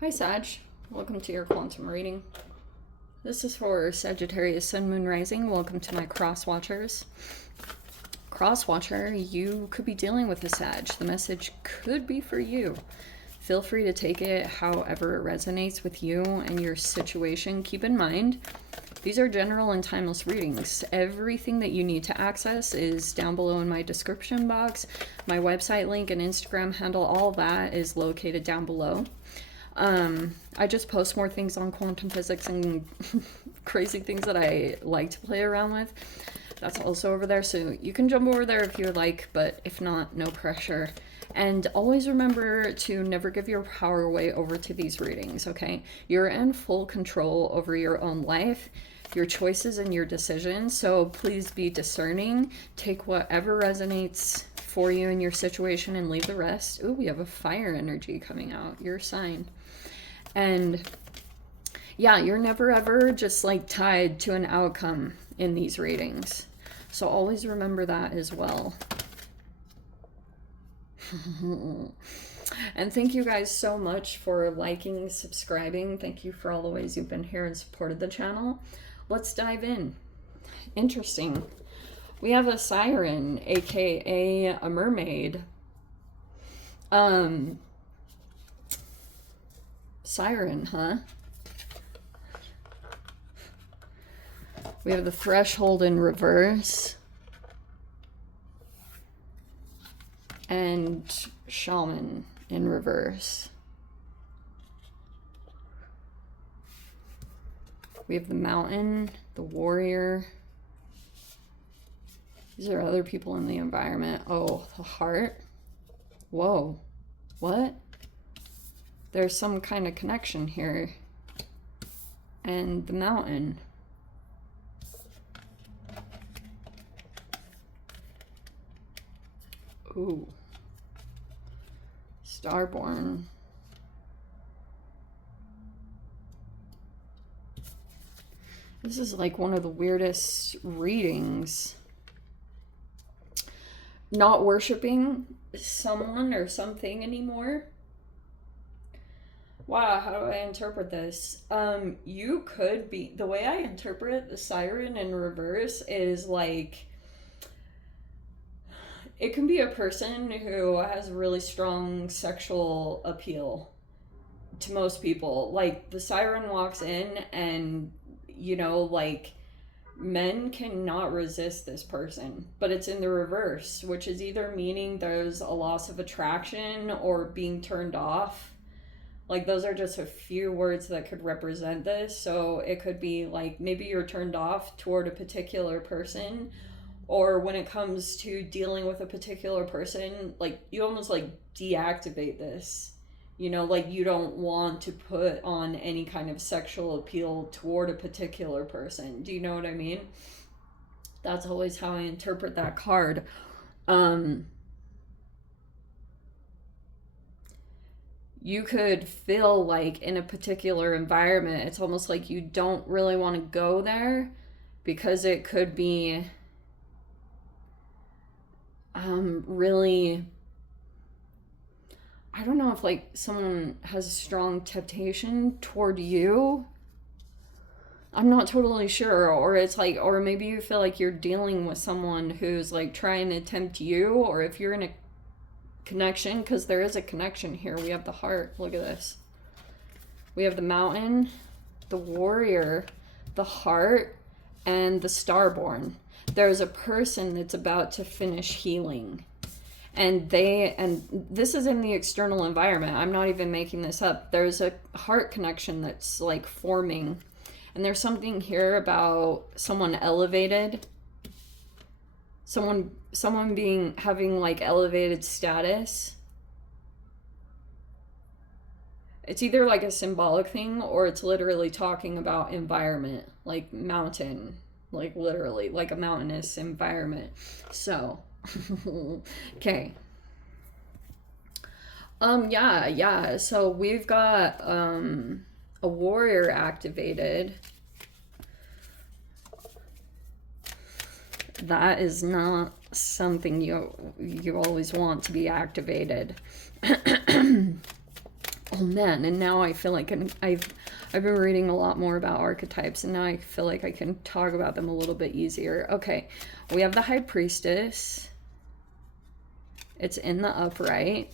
Hi Sag, welcome to your quantum reading. This is for Sagittarius Sun, Moon, Rising. Welcome to my cross watchers. Cross watcher, you could be dealing with a Sag. The message could be for you. Feel free to take it however it resonates with you and your situation. Keep in mind, these are general and timeless readings. Everything that you need to access is down below in my description box. My website link and Instagram handle, all that is located down below. I just post more things on quantum physics and crazy things that I like to play around with. That's also over there, so you can jump over there if you like, but if not, no pressure. And always remember to never give your power away over to these readings, okay? You're in full control over your own life, your choices and your decisions, so please be discerning. Take whatever resonates for you in your situation and leave the rest. Ooh, we have a fire energy coming out, your sign. And yeah, you're never ever just like tied to an outcome in these readings. So always remember that as well. And thank you guys so much for liking, subscribing. Thank you for all the ways you've been here and supported the channel. Let's dive in. Interesting. We have a siren, aka a mermaid. Siren, huh? We have the threshold in reverse. And Shoman in reverse. We have the mountain, the warrior. These are other people in the environment. Oh, the heart. Whoa. What? There's some kind of connection here. And the mountain. Ooh. Starborn. This is like one of the weirdest readings. Not worshiping someone or something anymore. Wow, how do I interpret this? You could be, the way I interpret the siren in reverse is like, it can be a person who has really strong sexual appeal to most people. Like, the siren walks in and, you know, like, men cannot resist this person, but it's in the reverse, which is either meaning there's a loss of attraction or being turned off. Like, those are just a few words that could represent this. So it could be like, maybe you're turned off toward a particular person, or when it comes to dealing with a particular person, like, you almost like deactivate this. You know, like, you don't want to put on any kind of sexual appeal toward a particular person. Do you know what I mean? That's always how I interpret that card. You could feel like in a particular environment, it's almost like you don't really want to go there because it could be really, I don't know if like someone has a strong temptation toward you. I'm not totally sure. Or it's like, or maybe you feel like you're dealing with someone who's like trying to tempt you, or if you're in a connection, because there is a connection here. We have the heart. Look at this. We have the mountain, the warrior, the heart, and the starborn. There's a person that's about to finish healing. And this is in the external environment. I'm not even making this up. There's a heart connection that's like forming. And there's something here about someone elevated. Someone having like elevated status. It's either like a symbolic thing or it's literally talking about environment, like mountain, like literally like a mountainous environment. So, okay. Yeah. So we've got a warrior activated. That is not something you always want to be activated. Oh man, and now I feel like I've been reading a lot more about archetypes, and now I feel like I can talk about them a little bit easier. Okay, we have the High Priestess. It's in the upright.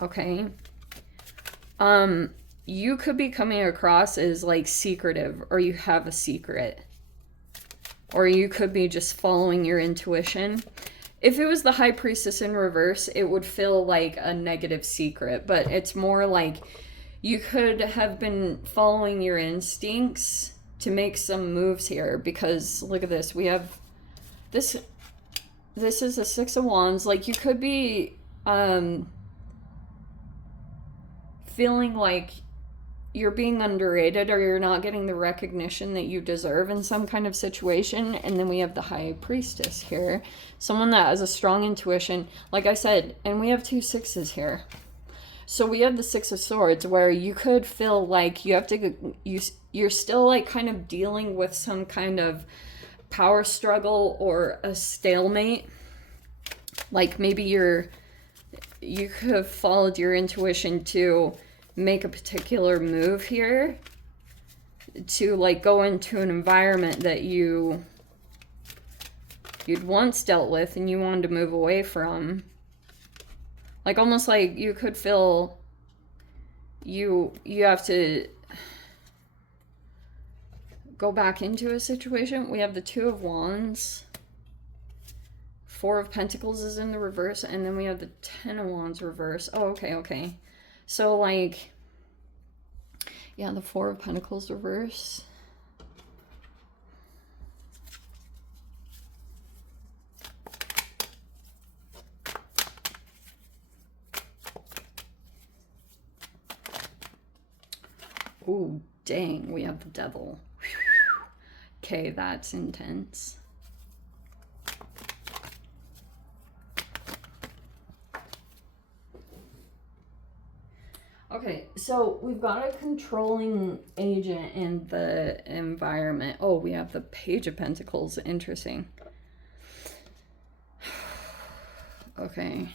Okay. You could be coming across as like secretive, or you have a secret. Or you could be just following your intuition. If it was the High Priestess in reverse, it would feel like a negative secret, but it's more like you could have been following your instincts to make some moves here, because look at this. We have this is a Six of Wands. Like, you could be feeling like you're being underrated, or you're not getting the recognition that you deserve in some kind of situation. And then we have the High Priestess here, someone that has a strong intuition, like I said, and we have 2 sixes here. So we have the Six of Swords, where you could feel like you have to, you're still like kind of dealing with some kind of power struggle or a stalemate. Like maybe you could have followed your intuition to make a particular move here, to like go into an environment that you'd once dealt with and you wanted to move away from. Like almost like you could feel you have to go back into a situation. We have the Two of Wands. 4 of Pentacles is in the reverse, and then we have the 10 of Wands reverse. Oh, okay. So, like, yeah, the 4 of Pentacles reverse. Ooh, dang, we have the Devil. Okay, that's intense. Okay, so we've got a controlling agent in the environment. Oh, we have the Page of Pentacles. Interesting. Okay.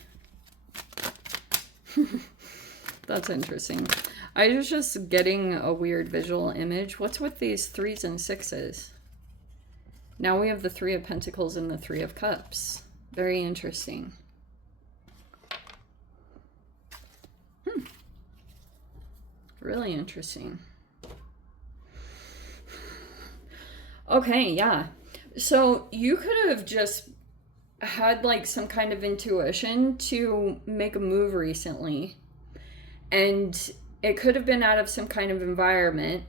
That's interesting. I was just getting a weird visual image. What's with these 3s and 6s? Now we have the 3 of Pentacles and the 3 of Cups. Very interesting. Really interesting. Okay, yeah. So you could have just had like some kind of intuition to make a move recently, and it could have been out of some kind of environment.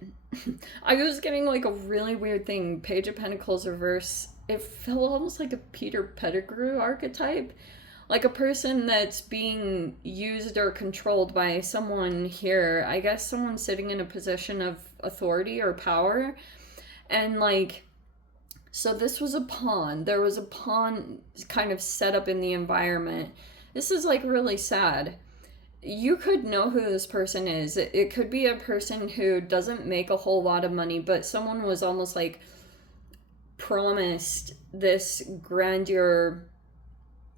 I was getting like a really weird thing. Page of Pentacles reverse. It felt almost like a Peter Pettigrew archetype. Like a person that's being used or controlled by someone here. I guess someone sitting in a position of authority or power. And like, so this was a pawn. There was a pawn kind of set up in the environment. This is like really sad. You could know who this person is. It could be a person who doesn't make a whole lot of money, but someone was almost like promised this grandeur,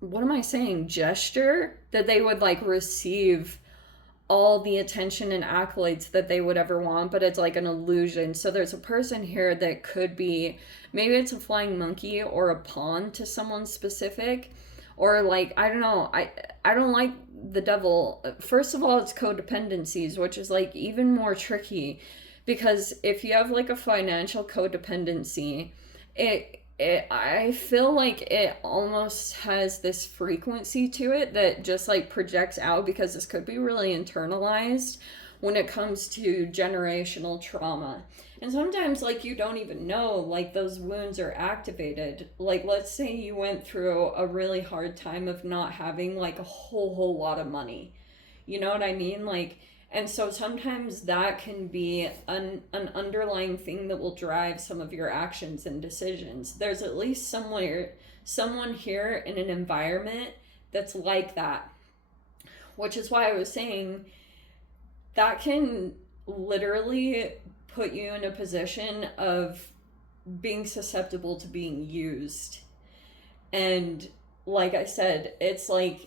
what am I saying, gesture, that they would like receive all the attention and accolades that they would ever want, but it's like an illusion. So there's a person here that could be, maybe it's a flying monkey or a pawn to someone specific, or like, I don't know, I don't like the Devil. First of all, it's codependencies, which is like even more tricky, because if you have like a financial codependency, I feel like it almost has this frequency to it that just like projects out, because this could be really internalized when it comes to generational trauma. And sometimes like you don't even know, like those wounds are activated. Like let's say you went through a really hard time of not having like a whole lot of money. You know what I mean? Like, and so sometimes that can be an underlying thing that will drive some of your actions and decisions. There's at least someone here in an environment that's like that. Which is why I was saying that can literally put you in a position of being susceptible to being used. And like I said, it's like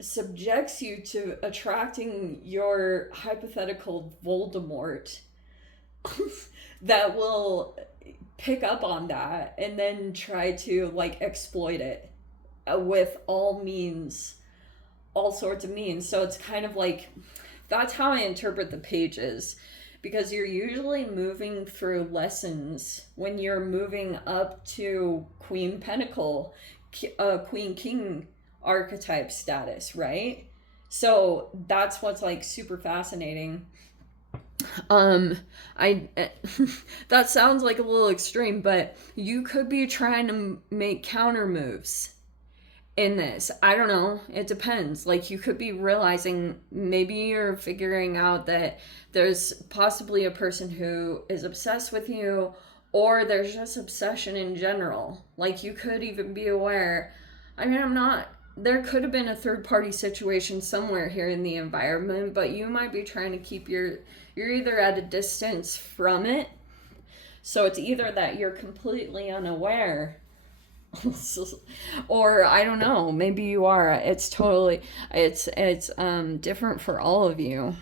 subjects you to attracting your hypothetical Voldemort that will pick up on that and then try to like exploit it with all means, all sorts of means. So it's kind of like, that's how I interpret the pages, because you're usually moving through lessons when you're moving up to Queen Pentacle, Queen King archetype status, right? So that's what's like super fascinating. I that sounds like a little extreme, but you could be trying to make counter moves in this. I don't know. It depends. Like, you could be realizing, maybe you're figuring out that there's possibly a person who is obsessed with you, or there's just obsession in general. Like, you could even be aware. I mean, there could have been a third party situation somewhere here in the environment, but you might be trying to keep you're either at a distance from it. So it's either that you're completely unaware, or I don't know, maybe you are. It's different for all of you.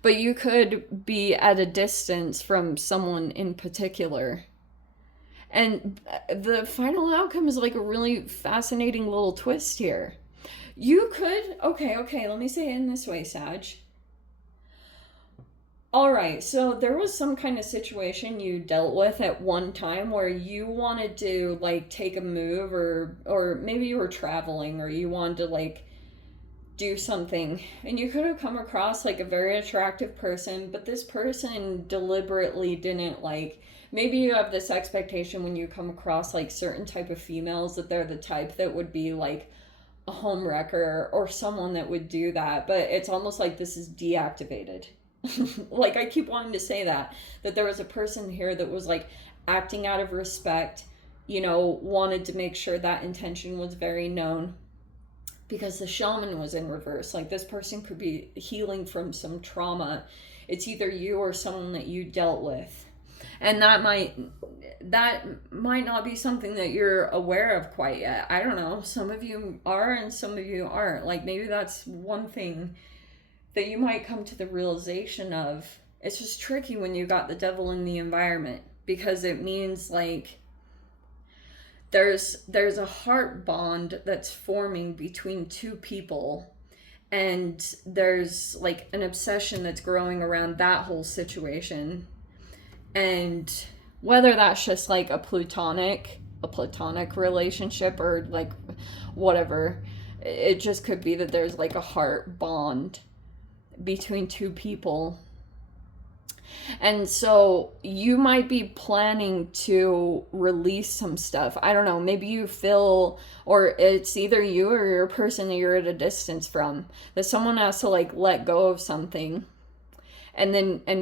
But you could be at a distance from someone in particular. And the final outcome is like a really fascinating little twist here. You could, okay, let me say it in this way, Sag. All right, so there was some kind of situation you dealt with at one time where you wanted to like take a move, or maybe you were traveling, or you wanted to like do something, and you could have come across like a very attractive person, but this person deliberately didn't like, maybe you have this expectation when you come across like certain type of females that they're the type that would be like a home wrecker or someone that would do that, but it's almost like this is deactivated. Like, I keep wanting to say that there was a person here that was like acting out of respect, wanted to make sure that intention was very known, because the Shoman was in reverse. Like, this person could be healing from some trauma. It's either you or someone that you dealt with, and that might not be something that you're aware of quite yet. I don't know, some of you are and some of you aren't. Like, maybe that's one thing that you might come to the realization of. It's just tricky when you got the devil in the environment, because it means like there's a heart bond that's forming between two people, and there's like an obsession that's growing around that whole situation. And whether that's just like a platonic relationship, or like whatever, it just could be that there's like a heart bond between two people. And so you might be planning to release some stuff. I don't know, maybe you feel, or it's either you or your person that you're at a distance from, that someone has to like let go of something and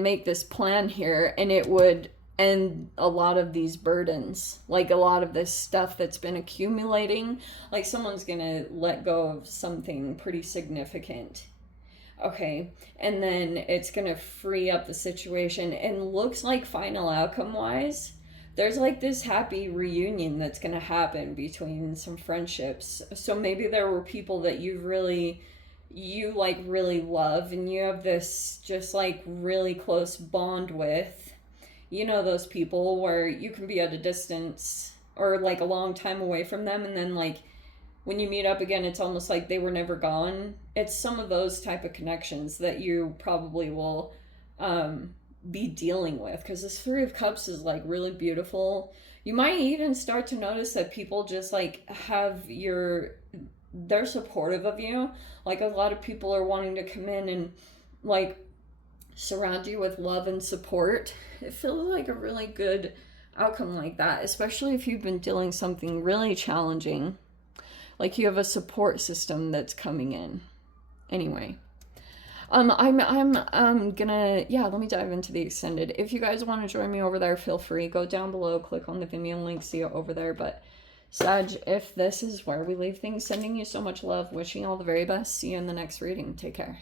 make this plan here, and it would end a lot of these burdens, like a lot of this stuff that's been accumulating. Like, someone's gonna let go of something pretty significant. Okay, and then it's gonna free up the situation, and looks like final outcome wise, there's like this happy reunion that's gonna happen between some friendships. So maybe there were people that you really love, and you have this just like really close bond with. Those people where you can be at a distance or like a long time away from them, and then like when you meet up again, it's almost like they were never gone. It's some of those type of connections that you probably will be dealing with, because this Three of Cups is like really beautiful. You might even start to notice that people just like they're supportive of you. Like, a lot of people are wanting to come in and like surround you with love and support. It feels like a really good outcome like that, especially if you've been dealing something really challenging. Like, you have a support system that's coming in. Anyway, I'm gonna, let me dive into the extended. If you guys want to join me over there, feel free. Go down below, click on the Vimeo link, see it over there. But Sag, if this is where we leave things, sending you so much love, wishing you all the very best. See you in the next reading. Take care.